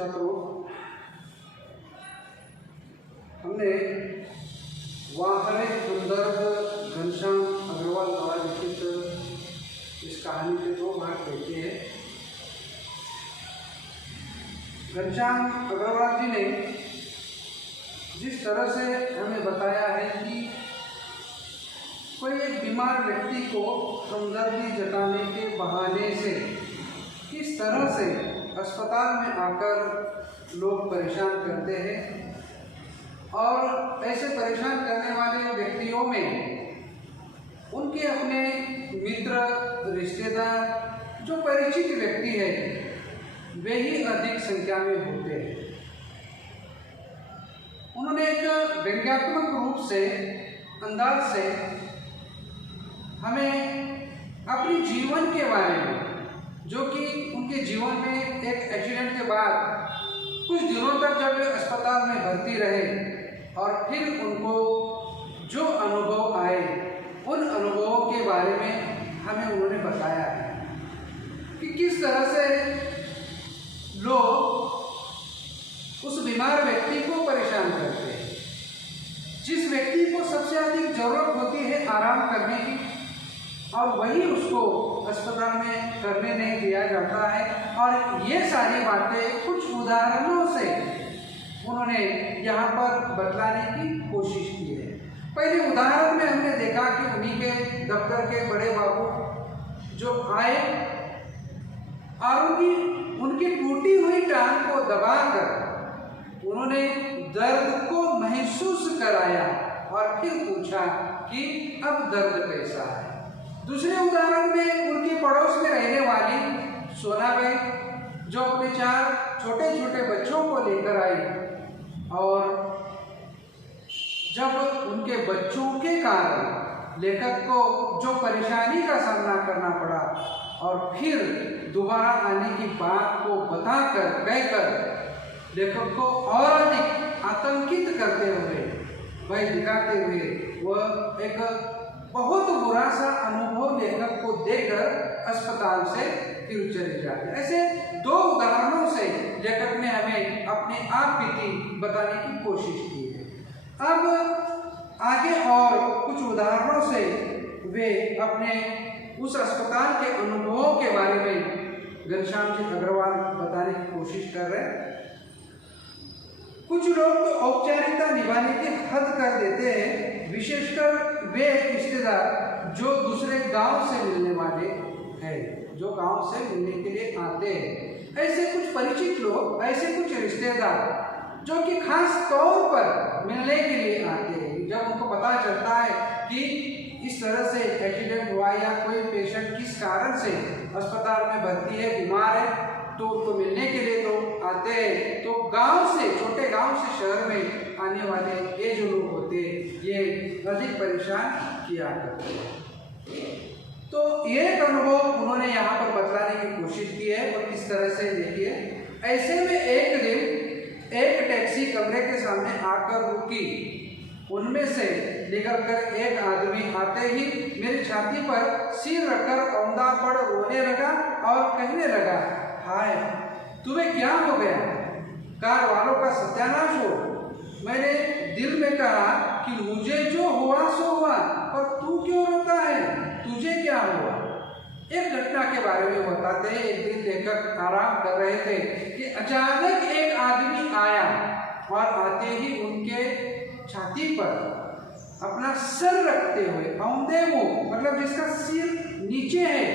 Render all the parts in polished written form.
छात्रों, हमने वाहरे सुंदर घनश्याम अग्रवाल द्वारा लिखित इस कहानी के 2 भाग देखे हैं। घनश्याम अग्रवाल जी ने जिस तरह से हमें बताया है कि कोई एक बीमार व्यक्ति को हमदर्दी जताने के बहाने से किस तरह से अस्पताल में आकर लोग परेशान करते हैं और ऐसे परेशान करने वाले व्यक्तियों में उनके अपने मित्र, रिश्तेदार, जो परिचित व्यक्ति है वे ही अधिक संख्या में होते हैं। उन्होंने एक व्यंग्यात्मक रूप से, अंदाज से हमें अपने जीवन के बारे में, जो कि उनके जीवन में एक एक्सीडेंट के बाद कुछ दिनों तक जब वे अस्पताल में भर्ती रहे और फिर उनको जो अनुभव आए, उन अनुभवों के बारे में हमें उन्होंने बताया है कि किस तरह से लोग उस बीमार व्यक्ति को परेशान करते हैं, जिस व्यक्ति को सबसे अधिक जरूरत होती है आराम करने की, और वही उसको अस्पताल में करने नहीं दिया जाता है। और ये सारी बातें कुछ उदाहरणों से उन्होंने यहाँ पर बतलाने की कोशिश की है। पहले उदाहरण में हमने देखा कि उन्हीं के दफ्तर के बड़े बाबू जो आए और उनकी टूटी हुई टांग को दबाकर उन्होंने दर्द को महसूस कराया और फिर पूछा कि अब दर्द कैसा है। दूसरे उदाहरण में उनके पड़ोस में रहने वाली सोनाबाई जो अपने 4 छोटे छोटे बच्चों को लेकर आई और जब उनके बच्चों के कारण लेखक को जो परेशानी का सामना करना पड़ा और फिर दोबारा आने की बात को बताकर कहकर लेखक को और अधिक आतंकित करते हुए, भय दिखाते हुए, वह एक बहुत बुरा सा अनुभव लेखक को देकर अस्पताल से फिर चले जाते। ऐसे 2 उदाहरणों से लेखक ने हमें अपने आप बीती बताने की कोशिश की है। अब आगे और कुछ उदाहरणों से वे अपने उस अस्पताल के अनुभवों के बारे में घनश्याम जी अग्रवाल बताने की कोशिश कर रहे हैं। कुछ लोग तो औपचारिकता निभाने की हद कर देते हैं, विशेषकर वे रिश्तेदार जो दूसरे गांव से मिलने वाले हैं, जो गांव से मिलने के लिए आते हैं। ऐसे कुछ परिचित लोग, ऐसे कुछ रिश्तेदार जो कि खास तौर पर मिलने के लिए आते हैं, जब उनको पता चलता है कि इस तरह से एक्सीडेंट हुआ या कोई पेशेंट किस कारण से अस्पताल में भर्ती है, बीमार है, तो उनको मिलने के लिए तो आते हैं। तो गांव से, छोटे गांव से शहर में आने वाले ये जो लोग होते हैं, ये अधिक परेशान किया करते हैं। तो ये अनुभव उन्होंने यहाँ पर बतलाने की कोशिश की है। और किस तरह से देखिए, ऐसे में एक दिन एक टैक्सी कमरे के सामने आकर रुकी। उनमें से निकल कर एक आदमी आते ही मेरी छाती पर सिर रखकर औंधा पड़ रोने लगा और कहने लगा, हाय तुम्हें क्या हो गया, कार वालों का सत्यानाश हो। मैंने दिल में कहा कि मुझे जो हुआ सो हुआ, पर तू क्यों रोता है, तुझे क्या हुआ। एक घटना के बारे में बताते हैं। एक दिन लेखक आराम कर रहे थे कि अचानक एक आदमी आया और आते ही उनके छाती पर अपना सर रखते हुए, औंधे मुंह, मतलब जिसका सिर नीचे है,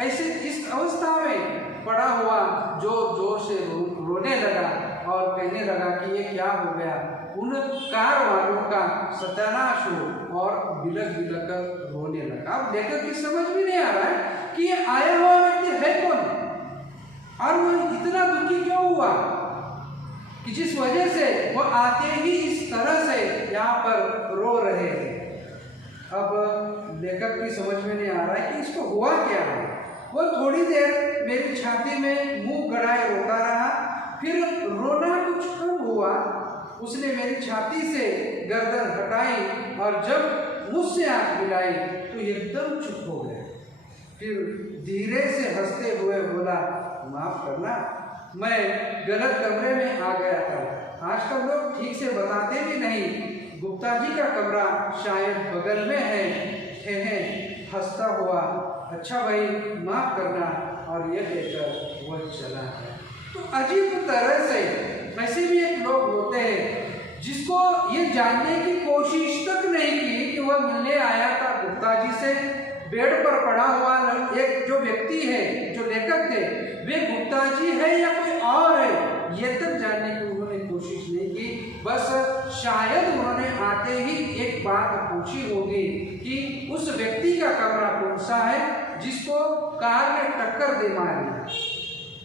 ऐसे इस अवस्था में पड़ा हुआ जोर जोर से रोने लगा और कहने लगा कि ये क्या हो गया। उन कार वालों का सत्यानाश हो और बिलख बिलख कर रोने लगा। अब लेखक की समझ भी नहीं आ रहा है कि ये आया हुआ व्यक्ति है कौन और वो इतना दुखी क्यों हुआ कि जिस वजह से वो आते ही इस तरह से यहाँ पर रो रहे हैं। अब लेखक की समझ में नहीं आ रहा है कि इसको हुआ क्या है। वो थोड़ी देर मेरी छाती में मुंह गड़ाए रोता रहा, फिर रोना कुछ कम हुआ। उसने मेरी छाती से गर्दन हटाई और जब मुझसे आंख मिलाई तो एकदम चुप हो गया। फिर धीरे से हंसते हुए बोला, माफ करना, मैं गलत कमरे में आ गया था। आजकल लोग ठीक से बताते भी नहीं। गुप्ता जी का कमरा शायद बगल में है। हंसता हुआ, अच्छा भाई माफ करना, और यह कहकर वह चला गया। तो अजीब तरह से ऐसे भी एक लोग होते हैं जिसको ये जानने की कोशिश तक नहीं की कि वह मिलने आया था गुप्ता जी से। बेड पर पड़ा हुआ एक जो व्यक्ति है, जो लेखक थे, वे गुप्ता जी है या कोई और है, ये तक जानने की उन्होंने कोशिश नहीं की। बस शायद उन्होंने आते ही एक बात पूछी होगी कि उस व्यक्ति का कमरा कौन सा है जिसको कार ने टक्कर दे मारी।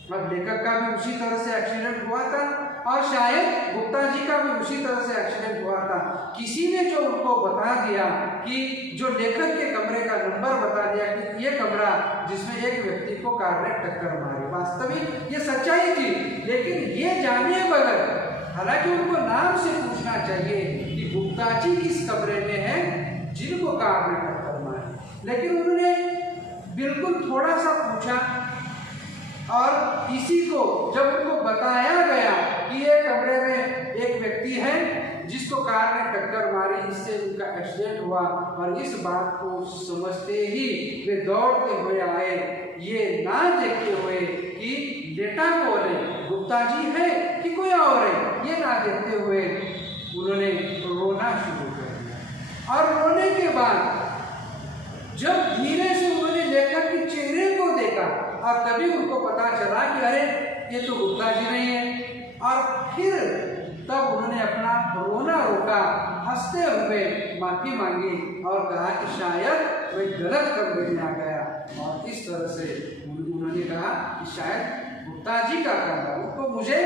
अब लेखक का भी उसी तरह से एक्सीडेंट हुआ था और शायद गुप्ता जी का भी उसी तरह से एक्सीडेंट हुआ था। किसी ने जो उनको बता दिया कि जो लेखक के कमरे का नंबर बता दिया कि ये कमरा जिसमें एक व्यक्ति को कार ने टक्कर मारी। वास्तविक ये सच्चाई थी, लेकिन ये जाने बगैर, हालांकि उनको नाम से पूछना चाहिए कि गुप्ता जी किस कमरे में है जिनको कार ने टक्कर मारी, लेकिन उन्होंने बिल्कुल थोड़ा सा पूछा और इसी को जब उनको बताया गया कि ये कमरे में एक व्यक्ति है जिसको कार ने टक्कर मारी, इससे उनका एक्सीडेंट हुआ, और इस बात को समझते ही वे दौड़ते हुए आए, ये ना देखते हुए कि लेटा कौन है, गुप्ता जी है कि कोई और है, ये ना देखते हुए उन्होंने रोना शुरू कर दिया। और रोने के बाद जब धीरे से उन्होंने लेखक के चेहरे को देखा और तभी उनको पता चला कि अरे ये तो गुप्ता जी नहीं है। और फिर तब उन्होंने अपना रोना रोका, हंसते हुए माफी मांगी और कहा कि शायद मैं गलत कमरे में आ गया, और इस तरह से उन्होंने कहा कि शायद गुप्ता जी का कमरा, उनको मुझे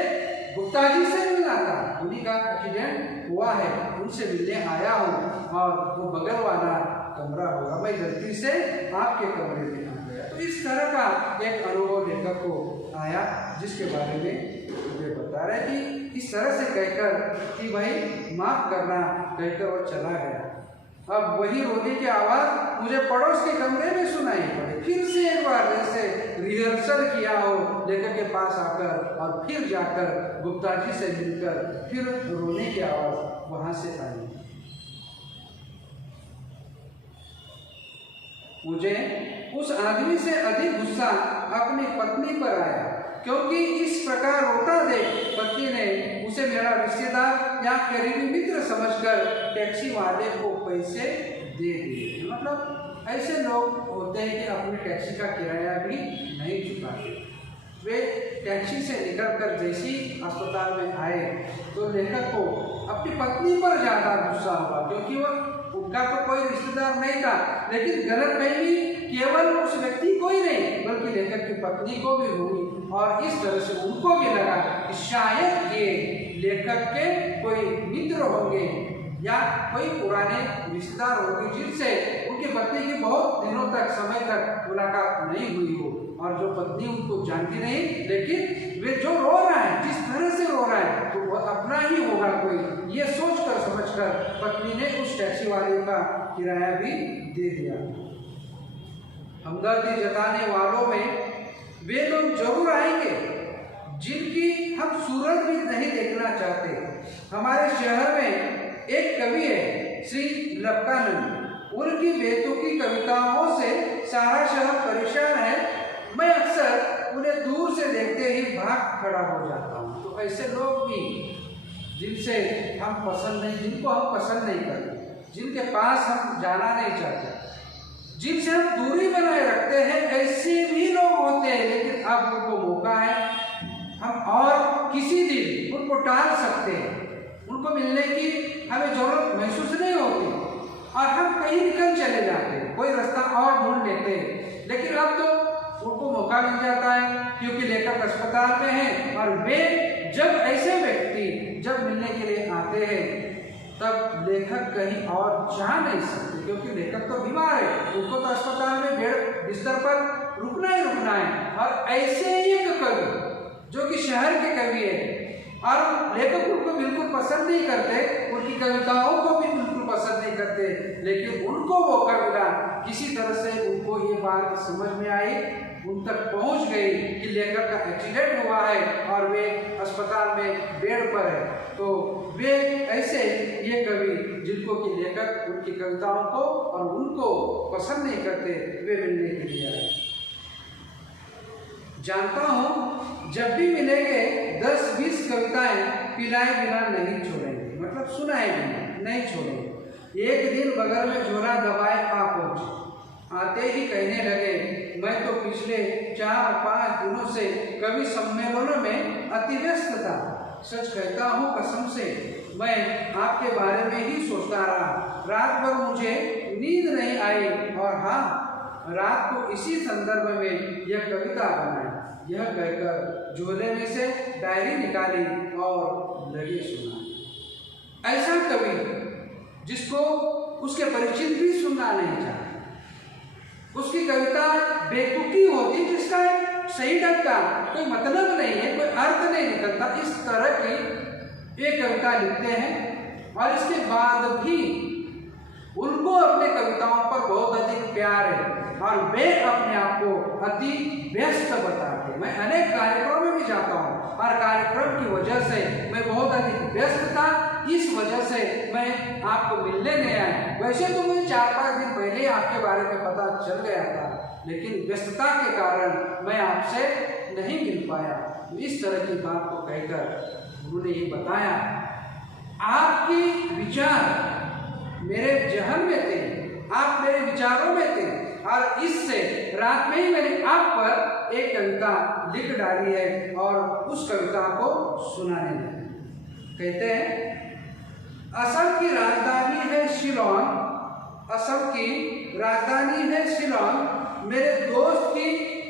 गुप्ता जी से मिलना था, उन्हीं का एक्सीडेंट हुआ है, उनसे मिलने आया हूँ और वो बगल वाला कमरा होगा, मैं गलती से आपके कमरे में आ गया। तो इस तरह का एक अनुभव लेखक को आया, जिसके बारे में मुझे बता रहे कि इस तरह से कहकर कि भाई माफ करना कहकर वो चला गया। अब वही रोने की आवाज़ मुझे पड़ोस के कमरे में सुनाई पड़ी। फिर से एक बार जैसे रिहर्सल किया हो लेखक के पास आकर, और फिर जाकर गुप्ता जी से मिलकर फिर रोने की आवाज़ वहाँ से आई। मुझे उस आदमी से अधिक गुस्सा अपनी पत्नी पर आया, क्योंकि इस प्रकार रोता देख पत्नी ने उसे मेरा रिश्तेदार या करीबी मित्र समझकर टैक्सी वाले को पैसे दे दिए। मतलब ऐसे लोग होते हैं कि अपने टैक्सी का किराया भी नहीं चुकाते। वे टैक्सी से निकलकर जैसे ही अस्पताल में आए तो लेखक को अपनी पत्नी पर ज़्यादा गुस्सा हुआ, क्योंकि वह उनका तो कोई रिश्तेदार नहीं था, लेकिन गलतफहमी केवल उस व्यक्ति को ही नहीं बल्कि लेखक की पत्नी को भी हुई, और इस तरह से उनको भी लगा कि शायद ये लेखक के कोई मित्र होंगे या कोई पुराने रिश्तेदार होंगे जिनसे उनकी पत्नी की बहुत दिनों तक, समय तक मुलाकात नहीं हुई हो, और जो पत्नी उनको जानती नहीं, लेकिन वे जो रो रहा है, जिस तरह से रो रहा है, तो वह अपना ही होगा कोई, ये सोचकर समझकर पत्नी ने उस टैक्सी वाले का किराया भी दे दिया। हमदर्दी जताने वालों में वे लोग जरूर आएंगे जिनकी हम सूरत भी नहीं देखना चाहते। हमारे शहर में एक कवि है श्री लपकानंद, उनकी बेतुकी कविताओं से सारा शहर परेशान है। मैं अक्सर उन्हें दूर से देखते ही भाग खड़ा हो जाता हूँ। तो ऐसे लोग भी जिनको हम पसंद नहीं करते, जिनके पास हम जाना नहीं चाहते, जिनसे हम दूरी बनाए रखते हैं, ऐसे भी लोग होते हैं। लेकिन अब उनको मौका है, हम और किसी दिन उनको टाल सकते हैं, उनको मिलने की हमें जरूरत महसूस नहीं होती, और हम कहीं निकल चले जाते हैं, कोई रास्ता और ढूंढ लेते हैं। लेकिन अब तो उनको मौका मिल जाता है, क्योंकि लेखक अस्पताल में है, और वे जब ऐसे व्यक्ति जब मिलने के लिए आते हैं तब लेखक कहीं और जा नहीं सकते, क्योंकि लेखक तो बीमार है, उनको तो अस्पताल में बेड बिस्तर पर रुकना ही रुकना है। और ऐसे ही एक कवि जो कि शहर के कवि है, और लेखक उनको बिल्कुल पसंद नहीं करते, उनकी कविताओं को भी बिल्कुल पसंद नहीं करते, लेकिन उनको मौका मिला, किसी तरह से उनको ये बात समझ में आई, उन तक पहुंच गई कि लेखक का एक्सीडेंट हुआ है और वे अस्पताल में बेड पर है। तो वे ऐसे ये कवि जिनको कि लेखक उनकी कविताओं को और उनको पसंद नहीं करते, वे मिलने के लिए आए। जानता हूँ जब भी मिलेंगे 10-20 कविताएं पिलाए बिना नहीं छोड़ेंगे, मतलब सुनाए बिना नहीं छोड़ेंगे। एक दिन बगल में झोला दबाए आ पहुंचे, आते ही कहने लगे, मैं तो पिछले 4-5 दिनों से कवि सम्मेलनों में अति व्यस्त था। सच कहता हूँ कसम से, मैं आपके बारे में ही सोचता रहा। रात भर मुझे नींद नहीं आई और हाँ, रात को इसी संदर्भ में यह कविता बनाई। यह कहकर झोले में से डायरी निकाली और लगे सुना। ऐसा कवि जिसको उसके परिचित भी सुनना नहीं चाहते, उसकी कविता बेतुकी होती जिसका सही ढंग का कोई मतलब नहीं है, कोई अर्थ नहीं निकलता, इस तरह की एक कविता लिखते हैं और इसके बाद भी उनको अपने कविताओं पर बहुत अधिक प्यार है और वे अपने आप को अति व्यस्त बताते हैं। मैं अनेक कार्यक्रमों में भी जाता हूँ और कार्यक्रम की वजह से मैं बहुत अधिक व्यस्त था, इस वजह से मैं आपको मिलने नहीं आया। वैसे तो मुझे 4-5 दिन पहले आपके बारे में पता चल गया था, लेकिन व्यस्तता के कारण मैं आपसे नहीं मिल पाया। इस तरह की बात को कहकर उन्होंने ये बताया, आपके विचार मेरे जहन में थे, आप मेरे विचारों में थे और इससे रात में ही मैंने आप पर एक कविता लिख डाली है और उस कविता को सुनाने लगे। कहते हैं, असम की राजधानी है शिलोंग, असम की राजधानी है शिलोंग, मेरे दोस्त की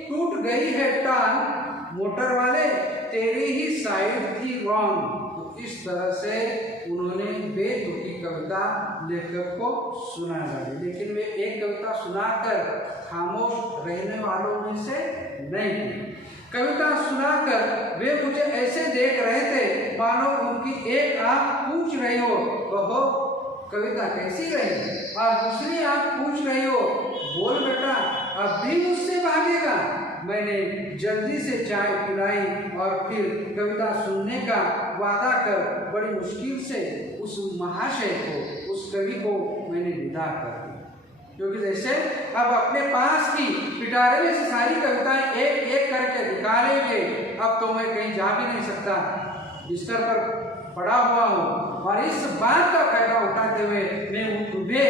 टूट गई है टांग, मोटर वाले तेरी ही साइड थी रॉन्ग। तो इस तरह से उन्होंने बेतुकी कविता लेखक को सुना डाली, लेकिन वे एक कविता सुनाकर खामोश रहने वालों में से नहीं थे। कविता सुनाकर वे मुझे ऐसे देख रहे थे मानो उनकी एक आंख पूछ रही हो, कहो कविता कैसी रही, और दूसरी आंख पूछ रही हो, बोल बेटा अब भी मुझसे भागेगा। मैंने जल्दी से चाय पिलाई और फिर कविता सुनने का वादा कर बड़ी मुश्किल से उस महाशय को, उस कवि को मैंने विदा कर दिया, क्योंकि जैसे अब अपने पास की पिटारे में से सारी कविताएं एक एक करके निकालेंगे, अब तो मैं कहीं जा भी नहीं सकता, बिस्तर पर पड़ा हुआ हूँ। और इस बात का फायदा उठाते हुए मैं वे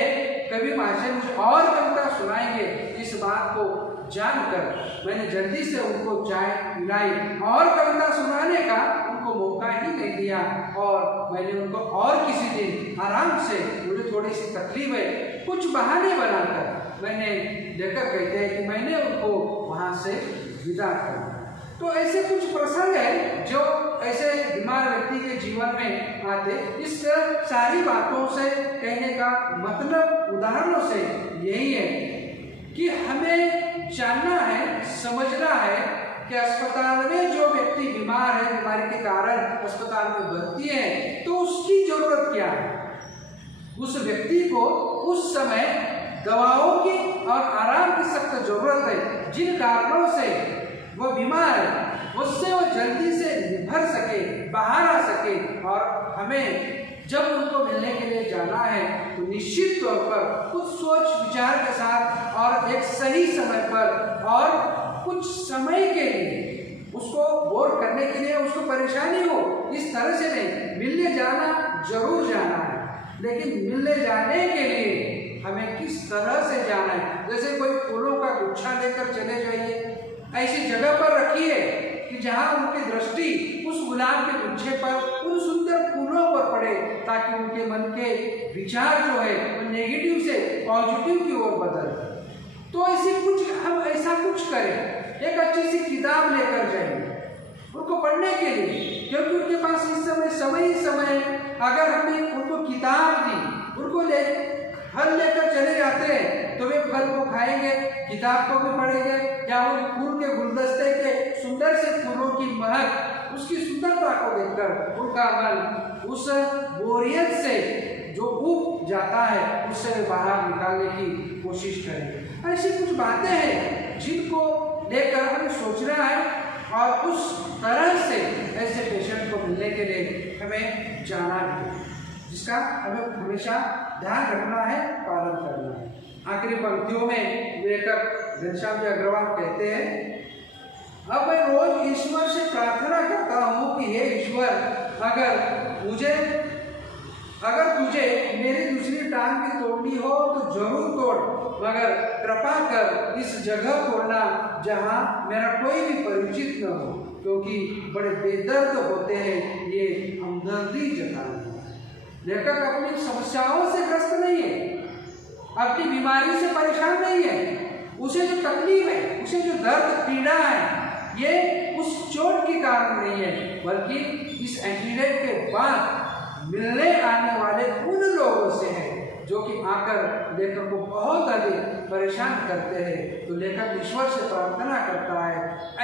कवि महाशय मुझे और कविता सुनाएंगे, इस बात को जानकर मैंने जल्दी से उनको चाय पिलाई और कविता सुनाने का उनको मौका ही नहीं दिया। और मैंने उनको और किसी दिन आराम से, मुझे थोड़ी सी तकलीफ है, कुछ बहाने बनाकर मैंने, लेखक कहते हैं कि मैंने उनको वहाँ से विदा कर दिया। तो ऐसे कुछ प्रसंग है जो ऐसे बीमार व्यक्ति के जीवन में आते। इस सारी बातों से कहने का मतलब, उदाहरणों से यही है कि हमें जानना है, समझना है कि अस्पताल में जो व्यक्ति बीमार है, बीमारी के कारण अस्पताल में भर्ती है, तो उसकी जरूरत क्या है। उस व्यक्ति को उस समय दवाओं की और आराम की सख्त जरूरत है। जिन कारणों से वो बीमार है उससे वो जल्दी से निभर सके, बाहर आ सके। और हमें जब उनको मिलने के लिए जाना है तो निश्चित तौर पर कुछ सोच विचार के साथ और एक सही समय पर और कुछ समय के लिए, उसको बोर करने के लिए, उसको परेशानी हो इस तरह से नहीं। मिलने जाना जरूर जाना है, लेकिन मिलने जाने के लिए हमें किस तरह से जाना है। जैसे कोई फूलों का गुच्छा लेकर चले जाइए, ऐसी जगह पर रखिए कि जहाँ उनकी दृष्टि उस गुलाब के गुच्छे पर, उन सुंदर फूलों पर पड़े, ताकि उनके मन के विचार जो है वो नेगेटिव से पॉजिटिव की ओर बदले। तो हम ऐसा कुछ करें, एक अच्छी सी किताब लेकर जाएंगे उनको पढ़ने के लिए, क्योंकि उनके पास इस समय ही समय है। अगर हमने उनको किताब दी, उनको फल लेकर चले जाते हैं तो वे फल को खाएंगे, किताब को भी पढ़ेंगे, क्या वो फूल के गुलदस्ते के सुंदर से फूलों की महक, उसकी सुंदरता को देखकर उनका मन उस बोरियत से जो ऊब जाता है उससे बाहर निकालने की कोशिश करेंगे। ऐसी कुछ बातें हैं जिनको लेकर हमें सोचना है और उस तरह से ऐसे पेशेंट को मिलने के लिए हमें जाना है, जिसका हमें हमेशा ध्यान रखना है, पालन करना है। आखिरी पंक्तियों में लेखक घनश्याम जी अग्रवाल कहते हैं, अब मैं रोज ईश्वर से प्रार्थना करता हूँ कि हे ईश्वर, अगर तुझे मेरी दूसरी टांग भी तोड़नी हो तो जरूर तोड़, मगर कृपा कर इस जगह तोड़ना जहाँ मेरा कोई भी परिचित न हो, क्योंकि बड़े बेदर्द होते हैं ये हमदर्दी जताना। लेखक अपनी समस्याओं से ग्रस्त नहीं है, अपनी बीमारी से परेशान नहीं है, उसे जो तकलीफ है, उसे जो दर्द पीड़ा है, ये उस चोट के कारण नहीं है, बल्कि इस एक्सीडेंट के बाद मिलने आने वाले उन लोगों से है जो कि आकर लेखक को बहुत अधिक परेशान करते हैं। तो लेखक ईश्वर से प्रार्थना करता है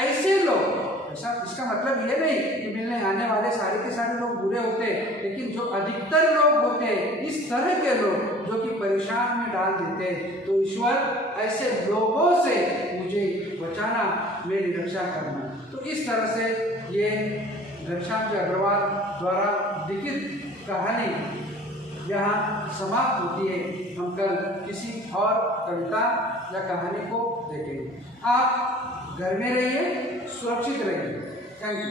ऐसे लोग, ऐसा इसका मतलब ये नहीं कि मिलने आने वाले सारे के सारे लोग बुरे होते, लेकिन जो अधिकतर लोग होते इस तरह के लोग जो कि परेशान में डाल देते, तो ईश्वर ऐसे लोगों से मुझे बचाना, मेरी रक्षा करना। तो इस तरह से ये घनश्याम जी अग्रवाल द्वारा लिखित कहानी यहाँ समाप्त होती है। हम कल किसी और कविता या कहानी को देखेंगे। आप घर में रहिए, सुरक्षित रहिए। Thank you.